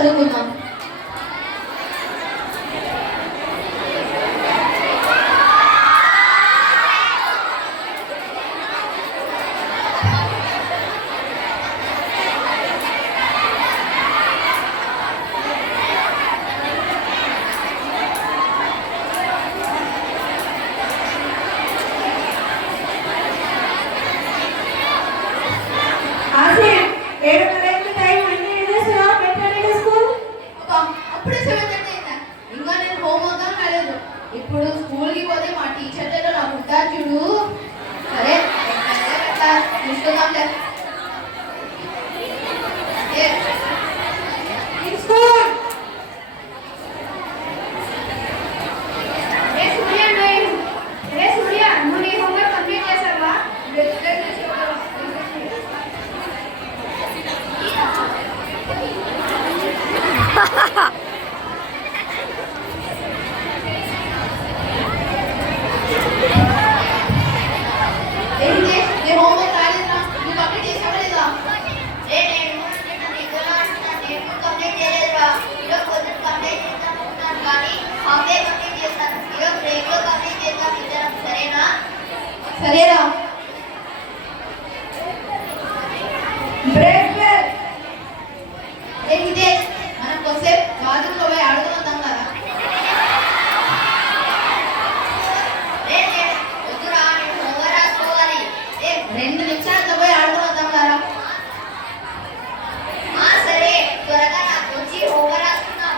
చదువుకుందాం. ఇప్పుడు స్కూల్కి పోతే మా టీచర్ దగ్గర నాకు ఉంటారు చూడు. సరే చూసుకుందాంలే. సరేరా. ఇదే మనం కొద్దిసేపు గాజుల్లో పోయి ఆడుకుందాం కదా. వద్దురా, నేను హోంవర్క్ రాసుకోవాలి. 2 నిమిషాలతో పోయి ఆడుకుందాం కదా. సరే, త్వరగా నాకు వచ్చి హోంవర్క్ రాసుకుందాం.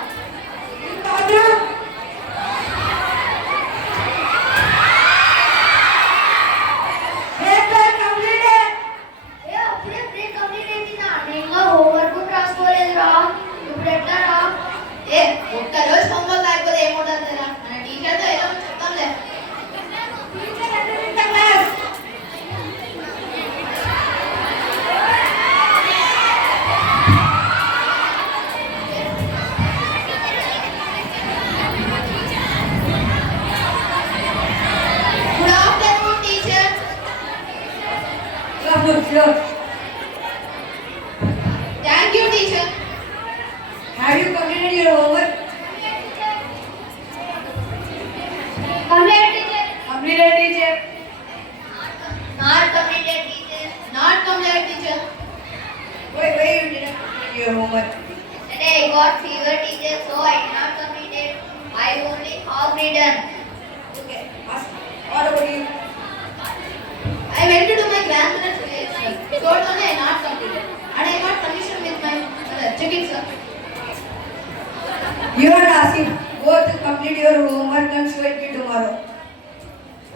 ఒక్కరోజు హోంవర్క్ అయిపోతే ఏముంటుంది కదా, మన టీచర్తో ఎలా చెప్తాంలే. Good afternoon teacher. Thank you teacher. Have you completed your homework? Completed teacher. Completed teacher. Not completed teacher. Not completed teacher. Why you didn't complete your homework? Yesterday I got fever teacher, so I did not complete it. I only half redone. Okay. What about you? I went to do my grandmother's village, sir. So only I not completed. And I got permission with my mother. Check it, sir. You and Asif both complete your homework and show it tomorrow.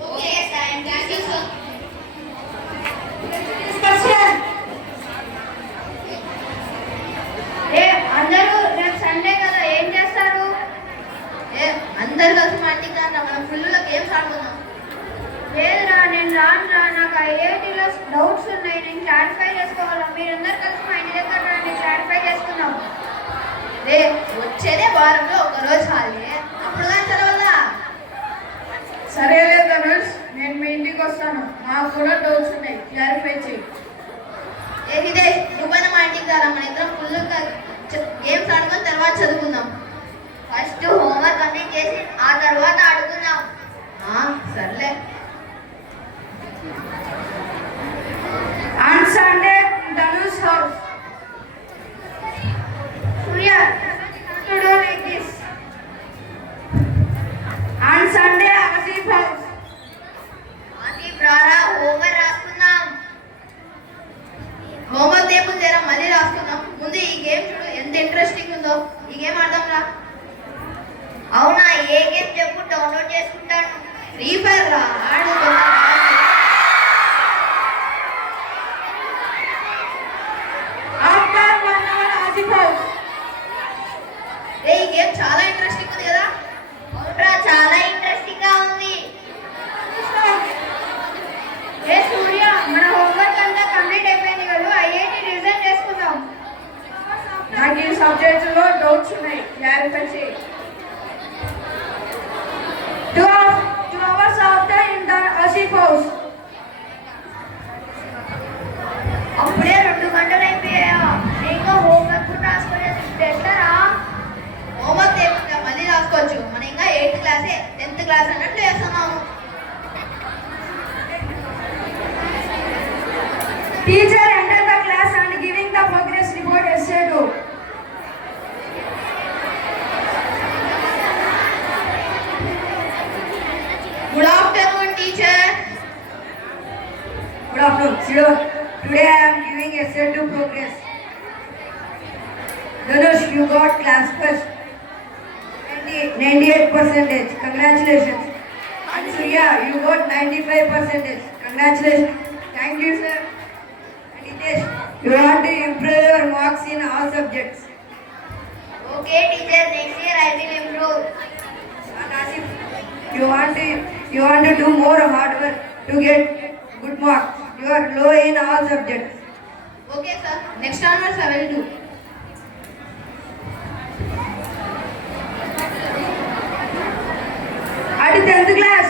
Okay, yes, sir. Thank you, sir. Discussion. అందరూ రేపు సండే కదా ఏం చేస్తారు? అందరు కలిసి మా ఇంటికి రా, మనం ఫుల్గా గేమ్స్ ఆడుకుందాం. లేదురా, నేను రానురా. నాకు ఐఐటీలో డౌట్స్ ఉన్నాయి, నేను క్లారిఫై చేసుకోవాలా. మీరందరూ కలిసి మా ఇంటి దగ్గర రండి, క్లారిఫై చేసుకుందాం. వచ్చేదే వారంలో ఒక రోజు హాలిడే, అప్పుడు కానీ చదవాలా? సరేలే ధనుష్, నేను మీ ఇంటికి వస్తాను. నాకు కూడా డౌట్స్ ఉన్నాయి, క్లారిఫై చేయి. హిదేష్, నువ్వైనా మా ఇంటికి రా, మన ఇద్దరం ఫుల్గా గేమ్స్ ఆడుకొని తర్వాత చదువుకుందాం. ఫస్ట్ హోంవర్క్ కంప్లీట్ చేసి ఆ తర్వాత ఆడుకుందాం. సర్లే. On Sunday, Dhanush house. Surya, to do like this. On Sunday, Asif house. Asif రారా, హోంవర్క్ రాసుకుందాం. హోంవర్క్ ఏముందేరా, మళ్ళీ రాసుకుందాం. ముందు ఈ గేమ్ చూడు ఎంత ఇంట్రెస్టింగ్ ఉందో. ఈ గేమ్ ఆడదాం రా. అవునా, ఏ గేమ్ చెప్పు, డౌన్లోడ్ చేసుకుంటాను. ఫ్రీ ఫైర్ రా, ఆడు. After 1 hour, Asif house. ఈ గేమ్ చాలా ఇంట్రెస్టింగ్ ఉంది కదా. అవునరా, చాలా ఇంట్రెస్టింగ్ గా ఉంది. ఏ సూర్య, మన హోంవర్క్ అంతా కంప్లీట్ అయిపోయింది కదా, ఐఐటి రివిజన్ చేసుకుందాం. నాకు ఈ సబ్జెక్ట్ లో డౌట్స్ ఉన్నాయి, క్లారిఫై చేయి. 2 hours after in the Asif house. అప్పుడే 2 గంటలు అయిపోయా, ఇంకా హోంవర్క్ రాసుకోలేదు. ఎట్లరా? క్లాస్ అన్నట్టు చేస్తున్నాము. Teacher enter the class and giving the progress report essay2. Good afternoon teacher. Good afternoon. Sit down. Today I am giving essay to progress. Dhanush, you got class first. 98%. Congratulations. And Surya, you got 95%. Congratulations. Thank you, sir. And Hitesh, you want to improve your marks in all subjects. Okay teacher, next year I will improve. And Asif, you want to do more hard work to get good marks. You are low in all subjects. Okay sir, next onwards I will do. At 10th class.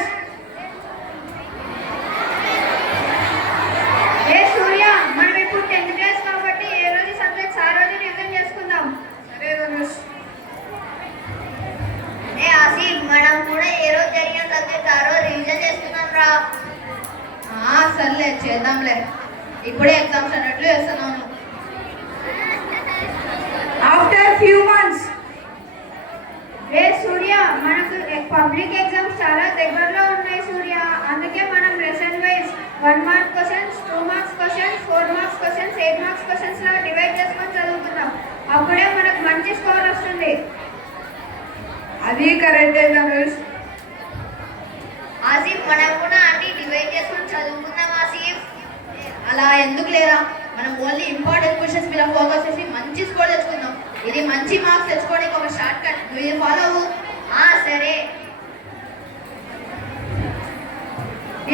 ఏ సూర్య, మనం ఇప్పుడు 10th class కాబట్టి ఏ రోజు సబ్జెక్ట్స్ ఆ రోజు రివిజన్ చేసుకుందాం. సరే ధనుష్. ఏ ఆసిఫ్, మనం కూడా ఏ రోజు జరిగిన సబ్జెక్ట్ ఆ రోజు రివిజన్ చేసుకున్నాం రా. సర్లే చేద్దాంలే, ఇప్పుడే ఎగ్జామ్స్ అన్నట్లు చేస్తున్నాను. After few months. ఏ సూర్య, మనకు పబ్లిక్ ఎగ్జామ్స్ చాలా దగ్గరలో ఉన్నాయి సూర్య. అందుకే మనం lesson wise 1 mark questions, 2 marks questions, 4 marks questions, 8 marks questions లా డివైడ్ చేసుకొని చదువుకుందాం. అప్పుడే మనకు మంచి స్కోర్ వస్తుంది. అది కరెక్టే ధనుష్. ఆసిఫ్, మనం కూడా అన్ని డివైడ్ చేసుకొని చదువుకుందాం ఆసిఫ్. అలా ఎందుకు లేరా, మనం ఓన్లీ ఇంపార్టెంట్ క్వశ్చన్స్ మీద ఫోకస్ చేసి మంచి స్కోర్ తెచ్చుకుందాం. ఇది మంచి మార్క్స్ తెచ్చుకోవడానికి ఒక షార్ట్ కట్. నువ్వు ఫాలో అవ్వు. సరే.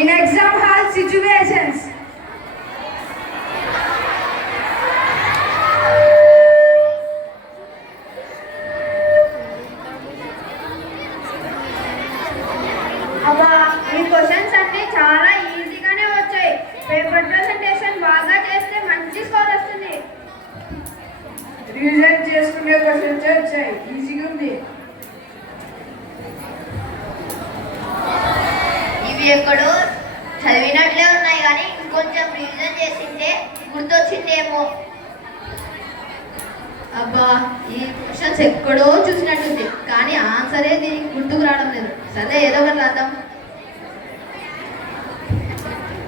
In exam hall situations. అబ్బా, ఈ క్వశ్చన్స్ అన్ని చాలా ఈజీగానే వచ్చాయి. పేపర్ ప్రెజెంటేషన్ బాగా చేస్తే మంచి స్కోర్ వస్తుంది. రివిజన్ చేసుకునే క్వశ్చన్స్ వచ్చాయి, ఈజీగా ఉంది. ఇవి ఎక్కడో చదివినట్లే ఉన్నాయి కానీ ఇంకొంచెం రివిజన్ చేసింటే గుర్తొచ్చిందేమో. అబ్బా, ఈ క్వశ్చన్స్ ఎక్కడో చూసినట్టుంది కానీ ఆన్సరే దీనికి గుర్తుకు రావడం లేదు. సరే, ఏదో ఒకటి రాద్దాం.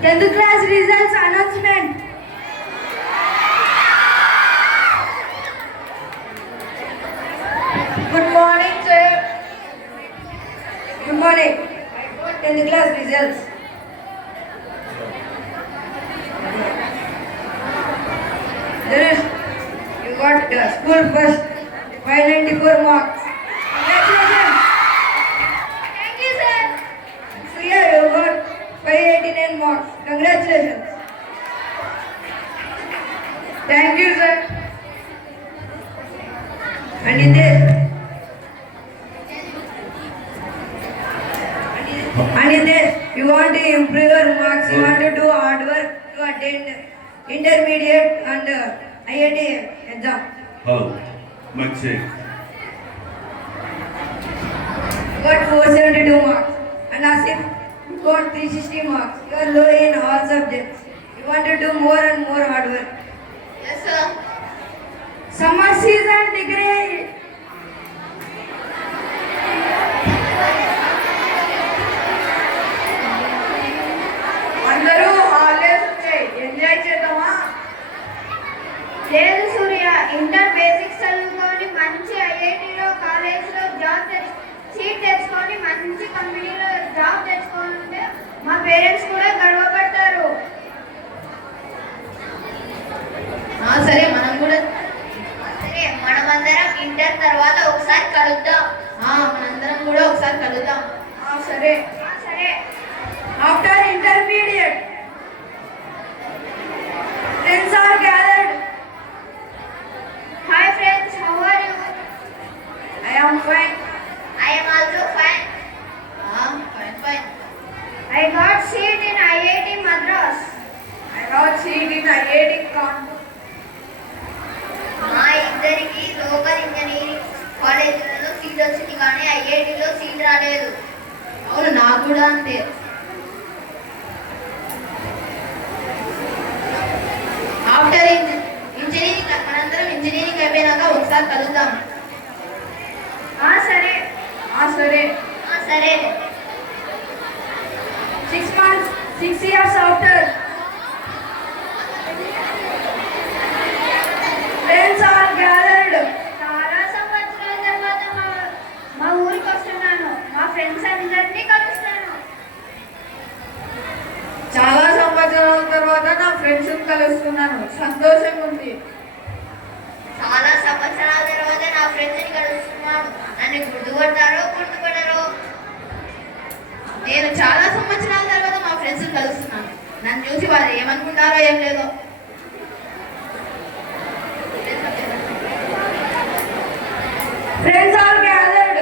10th class results announcement. Good morning, sir. Good morning. I got 10th class results. Dhanush, you got school first, 594 marks. Congratulations. Thank you, sir. Surya, you got 589 marks. Congratulations. Thank you, sir. And Hitesh, you want to improve your marks, you want to do hard work to attend intermediate and IIT exam. Hello, mic check. You got 472 marks. And Asif, you got 360 marks. You are low in all subjects. You want to do more and more hard work. Yes, sir. Summer season degree. అందరూ హాలిడేస్ వచ్చాయి, ఎంజాయ్ చేద్దామా? లేదు సూర్య, inter basics చదువుకొని మంచి ఐఐటిలో కాలేజ్లో సీట్ తెచ్చుకొని మంచి కంపెనీలో జాబ్ తెచ్చుకుంటే మా పేరెంట్స్ కూడా గర్వపడతారు. సరే, మనమందరం ఇంటర్ తర్వాత ఒకసారి కలుద్దాం. మనందరం కూడా ఒకసారి కలుద్దాం. సరే. సరే. After intermediate friends are gathered. Hi friends, how are you? I am fine. I am also fine. Fine. I got seat in IIT Madras. I got seat in IIT Kanpur. మా ఇద్దరికి లోకల్ ఇంజనీరింగ్ కాలేజీలో సీట్ వచ్చింది కానీ ఐఐటిలో సీట్ రాలేదు. అవును, నాకు కూడా అంతే. ఆఫ్టర్ ఇంజనీరింగ్ మనందరం ఇంజనీరింగ్ అయిపోయినాక ఒకసారి కలుద్దాం. సరే. సరే. 6 months, 6 years after. Friends are gathered. చాలా సంవత్సరాల తర్వాత మా ఊరికి వస్తున్నాను. మా ఫ్రెండ్స్ అందరినీ కలుస్తాను. చాలా సంవత్సరాల తర్వాత నా ఫ్రెండ్స్ కలుస్తున్నాను. సంతోషంగా ఉంది. చాలా సంవత్సరాల తర్వాత నా ఫ్రెండ్స్ని కలుస్తున్నాను. నన్ను గుర్తుపడతారో నేను చాలా సంవత్సరాల తర్వాత మా ఫ్రెండ్స్ని కలుస్తున్నాను. నన్ను చూసి వాళ్ళు ఏమనుకుంటారో ఏం లేదో. Friends are gathered.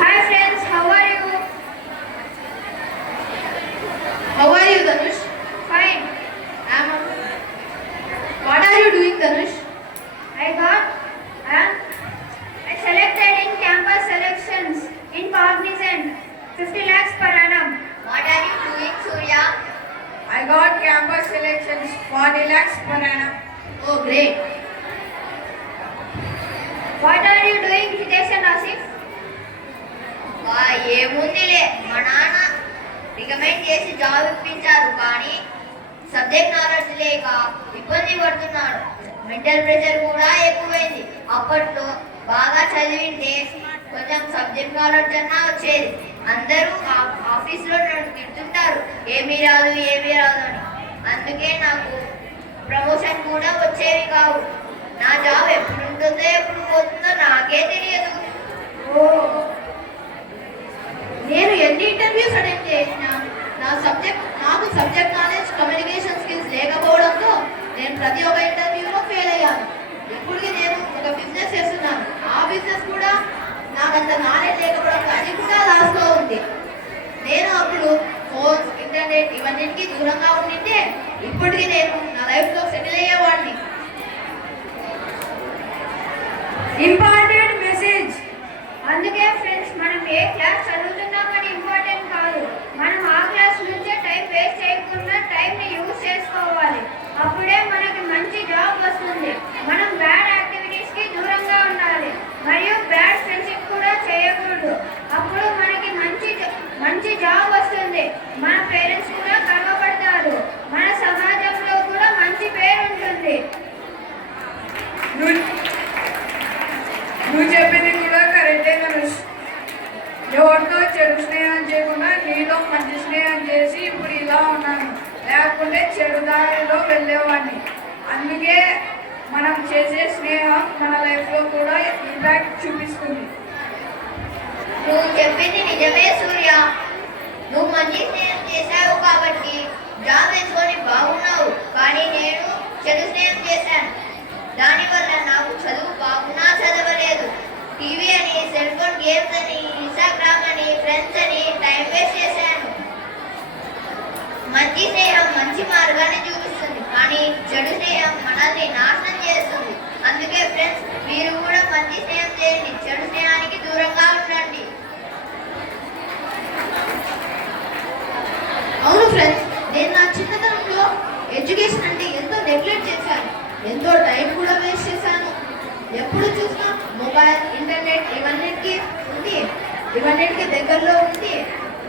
Hi friends, how are you? How are you, Dhanush? Fine. What are you doing, Dhanush? I selected in campus selections in Cognizant 50 lakhs per annum. What are you doing, Surya? I got campus selections 40 lakhs per annum. Oh, great. What are you doing, Hitesh and Asif? ఏముందిలే, మా నాన్న రికమెండ్ చేసి జాబ్ ఇప్పించారు, కానీ subject knowledge లేక ఇబ్బంది పడుతున్నాడు. Mental pressure కూడా ఎక్కువైంది. అప్పట్లో బాగా చదివింటే కొంచెం సబ్జెక్ట్ నాలెడ్జ్ అన్నా వచ్చేది. అందరూ ఆఫీస్లో నన్ను తిడుతుంటారు, ఏమీ రాదు అని. అందుకే నాకు ప్రమోషన్ కూడా వచ్చేవి కావు. నా జాబ్ ఎప్పుడు ఉంటుందో ఎప్పుడు పోతుందో నాకే తెలియదు. నేను ఎన్ని ఇంటర్వ్యూస్ అటెండ్ చేసినా నాకు సబ్జెక్ట్ నాలెడ్జ్, కమ్యూనికేషన్ స్కిల్స్ లేకపోవడంతో నేను ప్రతి ఒక్క ఇంటర్వ్యూలో ఫెయిల్ అయ్యాను. ఇప్పటికి నేను ఒక బిజినెస్ చేస్తున్నాను. ఆ బిజినెస్ కూడా నాకంత నాలెడ్జ్ లేకపోవడంతో అది కూడా లాస్లో ఉంది. నేను అప్పుడు ఫోన్స్, ఇంటర్నెట్ ఇవన్నిటికీ దూరంగా ఉండింటే ఇప్పటికి నేను నా లైఫ్లో సెటిల్ అయ్యేవాడిని. Important message. అందుకే ఫ్రెండ్స్, మనం ఏ క్లాస్ చదువుతున్నామని ఇంపార్టెంట్ కాదు. మనం ఆ క్లాస్ నుంచే టైం వేస్ట్ చేయకుండా టైంని యూజ్ చేసుకోవాలి. అప్పుడే మనకి మంచి జాబ్ వస్తుంది. మనం బ్యాడ్ యాక్టివిటీస్కి దూరంగా ఉండాలి మరియు బ్యాడ్ ఫ్రెండ్షిప్ కూడా చేయకూడదు. అప్పుడు మనకి మంచి జాబ్ వస్తుంది. మన పేరెంట్స్ కూడా గర్వపడతారు. మన సమాజంలో కూడా మంచి పేరు ఉంటుంది. నువ్వు చెప్పింది కూడా కరెక్టే ధనుష్. ఎవరితో చెడు స్నేహం చేయకుండా నీతో మంచి స్నేహం చేసి ఇప్పుడు ఇలా ఉన్నాను. లేకుంటే చెడు దారిలో వెళ్ళేవాడిని. అందుకే మనం చేసే స్నేహం మన లైఫ్లో కూడా ఇంపాక్ట్ చూపిస్తుంది. నువ్వు చెప్పింది నిజమే సూర్య. నువ్వు మంచి స్నేహం చేశావు కాబట్టి జాబ్ వేసుకొని బాగున్నావు. కానీ నేను చెడు స్నేహం చేశాను. దానివల్ల నాకు చదువు బాగున్నా చదవలేదు. టీవీ అని, సెల్ ఫోన్ గేమ్స్ అని, ఇన్స్టాగ్రామ్ అని, ఫ్రెండ్స్ అని టైం వేస్ట్ చేశాను. మంచి స్నేహం మంచి మార్గాన్ని చూపిస్తుంది, కానీ చెడు స్నేహం మనల్ని నాశనం చేస్తుంది. అందుకే ఫ్రెండ్స్, మీరు కూడా మంచి స్నేహం చేయండి, చెడు స్నేహానికి దూరంగా ఉండండి. అవును ఫ్రెండ్స్, నేను నా చిన్నతనంలో ఎడ్యుకేషన్ అంటే ఎంతో నెగ్లెక్ట్ చేశాను. ఎంతో టైం కూడా వేస్ట్ చేశాను. ఎప్పుడు చూసినా మొబైల్, ఇంటర్నెట్ ఇవన్నిటికీ దగ్గరలో ఉంది.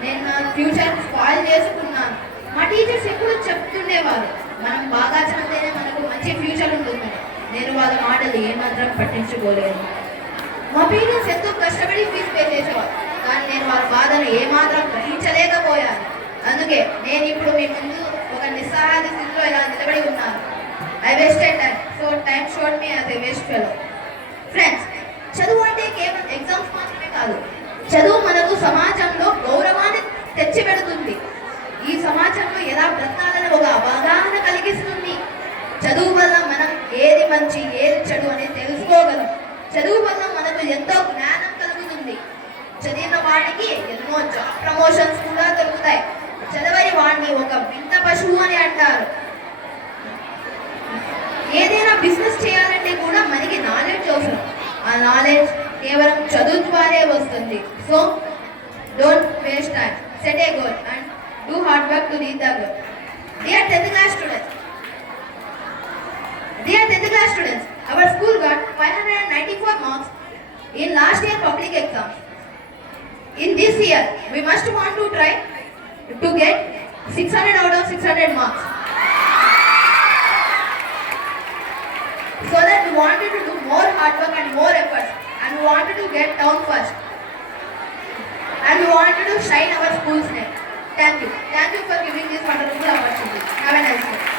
నేను నా ఫ్యూచర్ స్పాయిల్ చేసుకున్నాను. మా టీచర్స్ ఎప్పుడు చెప్తుండేవారు, మనం బాగా చదివితేనే మనకు మంచి ఫ్యూచర్ ఉంటుందని. నేను వాళ్ళ మాటలు ఏమాత్రం పట్టించుకోలేదు. మా పేరెంట్స్ ఎంతో కష్టపడి ఫీజు పే చేసేవారు, కానీ నేను వాళ్ళ బాధను ఏమాత్రం గ్రహించలేకపోయాను. అందుకే నేను ఇప్పుడు మీ ముందు ఒక నిస్సహాయ స్థితిలో ఇలా నిలబడి ఉన్నాను. I wasted time, so time showed me as a waste fellow. Friends, చదువు అంటే కేవలం ఎగ్జామ్స్ మాత్రమే కాదు. చదువు మనకు సమాజంలో గౌరవాన్ని తెచ్చిపెడుతుంది. ఈ సమాజంలో ఎలా బ్రతకాలని ఒక అవగాహన కలిగిస్తుంది. చదువు వల్ల మనం ఏది మంచి, ఏది చెడు అనేది తెలుసుకోగలం. చదువు వల్ల మనకు ఎంతో జ్ఞానం కలుగుతుంది. చదివిన వాడికి ఎన్నో జాబ్ ప్రమోషన్స్ కూడా దొరుకుతాయి. చదవని వాడిని ఒక వింత పశువు అని అంటారు. ఏదైనా బిజినెస్ చేయాలంటే కూడా మనకి నాలెడ్జ్ అవసరం. ఆ నాలెడ్జ్ కేవలం చదువు ద్వారే వస్తుంది. So don't waste time, set A goal and do hard work to reach the goal. Dear 10th class students, our school got 594 marks in last year public exams. In this year, we must want to try to get 600 out of 600 marks. So that we wanted to do more hard work and more efforts, and we wanted to get down first, and we wanted to shine our school's name. Thank you for giving this wonderful opportunity. Have a nice day.